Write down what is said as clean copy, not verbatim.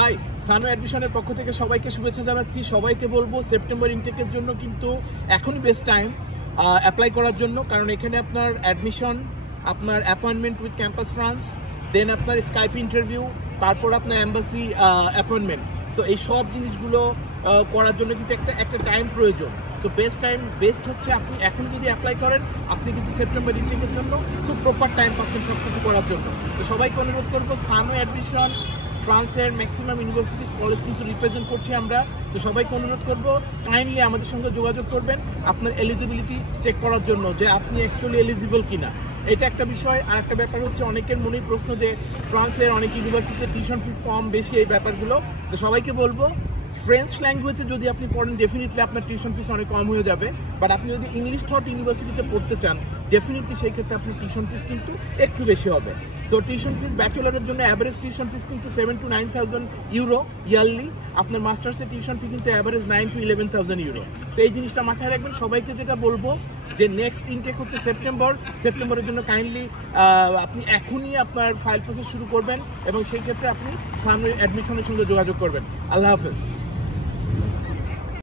High, সানো অ্যাডমিশনের পক্ষ থেকে সবাইকে শুভেচ্ছা জানাচ্ছি। সবাইকে বলবো সেপ্টেম্বর ইনটেকের জন্য কিন্তু এখনই বেস্ট টাইম অ্যাপ্লাই করার জন্য, কারণ এখানে আপনার অ্যাডমিশন, আপনার অ্যাপয়েন্টমেন্ট উইথ ক্যাম্পাস ফ্রান্স, দেন আপনার স্কাইপ ইন্টারভিউ, তারপর আপনার অ্যাম্বাসি অ্যাপয়েন্টমেন্ট। সো এই সব জিনিসগুলো করার জন্য কিন্তু একটা টাইম প্রয়োজন। তো বেস্ট হচ্ছে আপনি এখন যদি অ্যাপ্লাই করেন, আপনি কিন্তু সেপ্টেম্বর ইনটেকের জন্য খুব প্রপার টাইম পাচ্ছেন সব কিছু করার জন্য। তো সবাইকে অনুরোধ করবো, সানো অ্যাডমিশন ফ্রান্সের ম্যাক্সিমাম ইউনিভার্সিটিস কলেজ কিন্তু রিপ্রেজেন্ট করছি আমরা। তো সবাইকে অনুরোধ করবো কাইন্ডলি আমাদের সঙ্গে যোগাযোগ করবেন আপনার এলিজিবিলিটি চেক করার জন্য, যে আপনি অ্যাকচুয়ালি এলিজিবল কিনা। এটা একটা বিষয়। আর একটা ব্যাপার হচ্ছে, অনেকের মনেই প্রশ্ন যে ফ্রান্সের অনেক ইউনিভার্সিটিতে টিউশন ফিস কম বেশি, এই ব্যাপারগুলো। তো সবাইকে বলবো, ফ্রেঞ্চ ল্যাঙ্গুয়েজে যদি আপনি পড়েন ডেফিনেটলি আপনার টিউশন ফিস অনেক কম হয়ে যাবে। বাট আপনি যদি ইংলিশ থট ইউনিভার্সিটিতে পড়তে চান, ডেফিনেটলি সেই ক্ষেত্রে আপনার টিউশন ফিস কিন্তু একটু বেশি হবে। সো টিউশন ফিস ব্যাচেলরের জন্য অ্যাভারেজ টিউশন ফিস কিন্তু 7,000 to 9,000 ইউরো ইয়ারলি। আপনার মাস্টার্সের টিউশন ফি কিন্তু অ্যাভারেজ 9,000 to 11,000 ইউরো। তো এই জিনিসটা মাথায় রাখবেন। সবাইকে যেটা বলবো যে নেক্সট ইনটেক হচ্ছে সেপ্টেম্বরের জন্য কাইন্ডলি আপনি এখনই আপনার ফাইল প্রসেস শুরু করবেন এবং সেই ক্ষেত্রে আপনি সামনের অ্যাডমিশনের সঙ্গে যোগাযোগ করবেন। আল্লাহ হাফেজ।